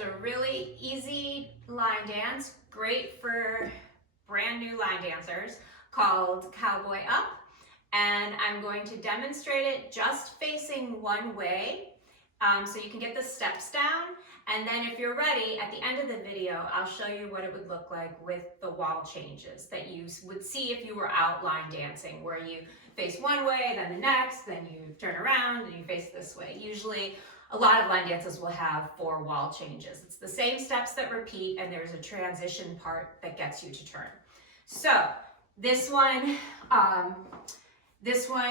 is a really easy line dance, great for brand new line dancers, called Cowboy Up. And I'm going to demonstrate it just facing one way so you can get the steps down. And then if you're ready, at the end of the video, I'll show you what it would look like with the wall changes that you would see if you were out line dancing, where you face one way, then the next, then you turn around and you face this way. Usually a lot of line dances will have 4 wall changes. It's the same steps that repeat, and there's a transition part that gets you to turn. So this one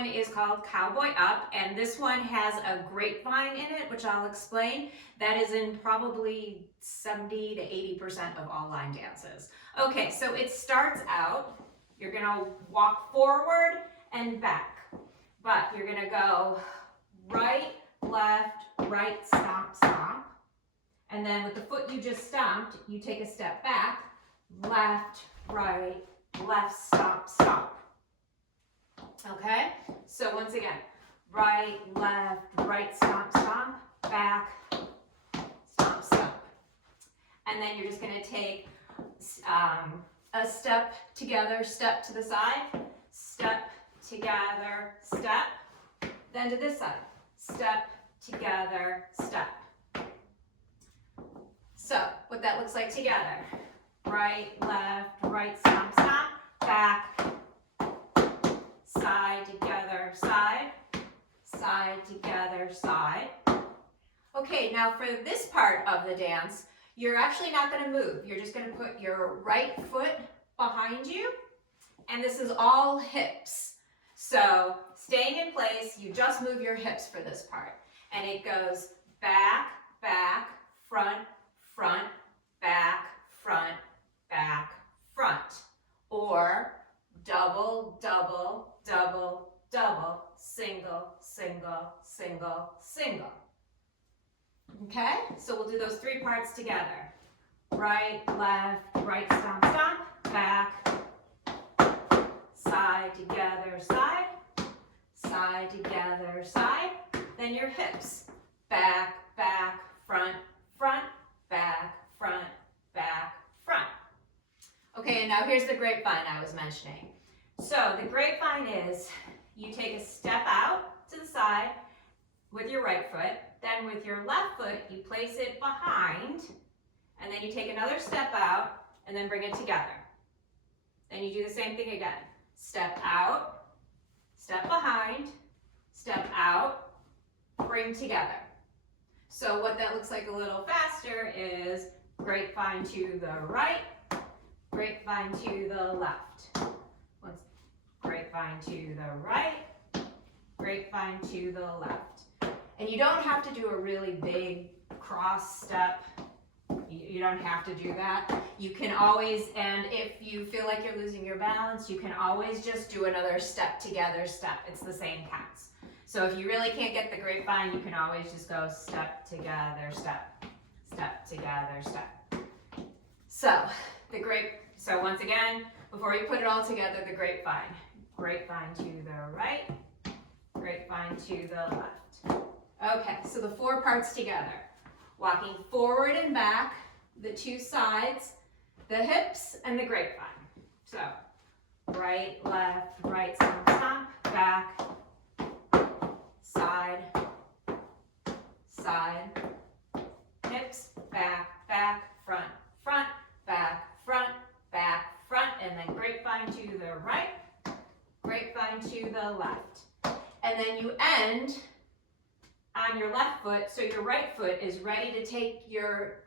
is called Cowboy Up, and this one has a grapevine in it, which I'll explain. That is in probably 70 to 80% of all line dances. Okay, so it starts out, you're gonna walk forward and back, but you're gonna go right, left, right, stomp, stomp. And then with the foot you just stomped, you take a step back, left, right, left, stomp, stomp. Okay, so once again, right, left, right, stomp, stomp, back, stomp, stomp. And then you're just going to take a step together, step to the side, step together, step, then to this side, step together, step. So what that looks like together, right, left, right, stomp, stomp, back, side, together, side, side, together, side. Okay, now for this part of the dance, you're actually not going to move. You're just going to put your right foot behind you, and this is all hips. So staying in place, you just move your hips for this part. And it goes back, back, front, front, back, front, back, front. Or double, double, double, double, single, single, single, single. Okay, so we'll do those 3 parts together. Right, left, right, stomp, stomp, back, side, together, side, side, together, side. Then your hips, back, back, front, front, back, front, back, front. Okay, and now here's the grapevine I was mentioning. So the grapevine is, you take a step out to the side with your right foot, then with your left foot, you place it behind, and then you take another step out, and then bring it together. Then you do the same thing again. Step out, step behind, step out, bring together. So what that looks like a little faster is grapevine to the right, grapevine to the left. Grapevine to the right, grapevine to the left. And you don't have to do a really big cross step. You don't have to do that. You can always, and if you feel like you're losing your balance, you can always just do another step together step. It's the same counts. So if you really can't get the grapevine, you can always just go step together step, step together step. So once again, before you put it all together, the grapevine. Grapevine to the right, grapevine to the left. Okay, so the 4 parts together. Walking forward and back, the 2 sides, the hips, and the grapevine. So, right, left, right, stomp, stomp, back, side, side, hips, back, back, front, front, back, front, back, front, and then grapevine to the right, grapevine to the left. And then you end on your left foot, so your right foot is ready to take your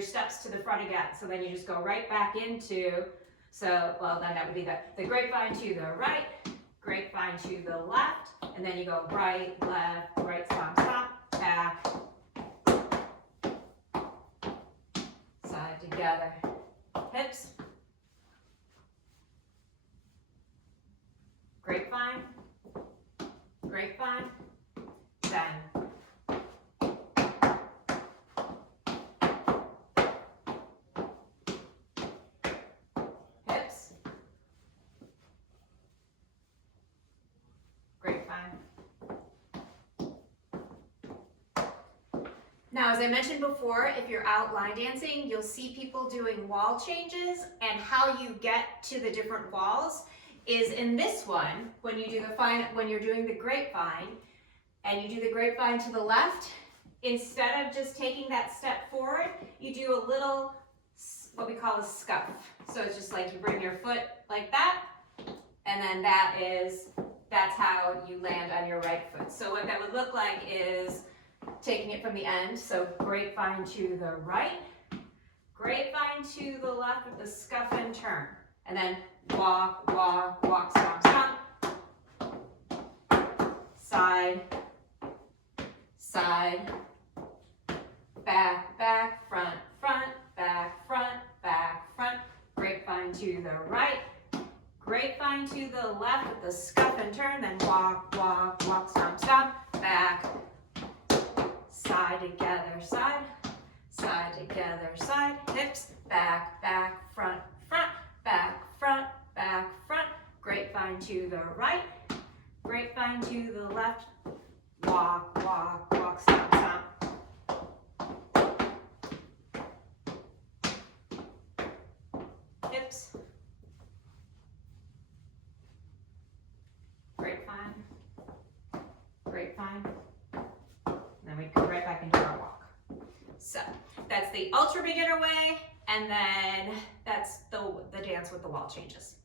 steps to the front again. So then you just go right back into, then that would be the grapevine to the right, grapevine to the left, and then you go right, left, right, stomp, stomp, back, side, together, hips, grapevine, grapevine, then hips, grapevine. Now Now, as I mentioned before, if you're out line dancing, you'll see people doing wall changes, and how you get to the different walls is in this one, when you're doing the grapevine, and you do the grapevine to the left, instead of just taking that step forward, you do a little, what we call a scuff. So it's just like you bring your foot like that, and then that's how you land on your right foot. So what that would look like is taking it from the end, so grapevine to the right, grapevine to the left with the scuff and turn, and then walk, walk, walk, stomp, stomp, side, side, back, back, front, front, back, front, grapevine to the right, grapevine to the left with the scuff and turn, then walk, walk, walk, stomp, stomp, back, side together, side together, side, hips, back, back, front, front, back, front, grapevine to the right, grapevine to the left, walk, walk, walk, stomp, stomp. Hips, grapevine, grapevine. Then we go right back into our walk. So that's the ultra beginner way, and then that's the dance with the wall changes.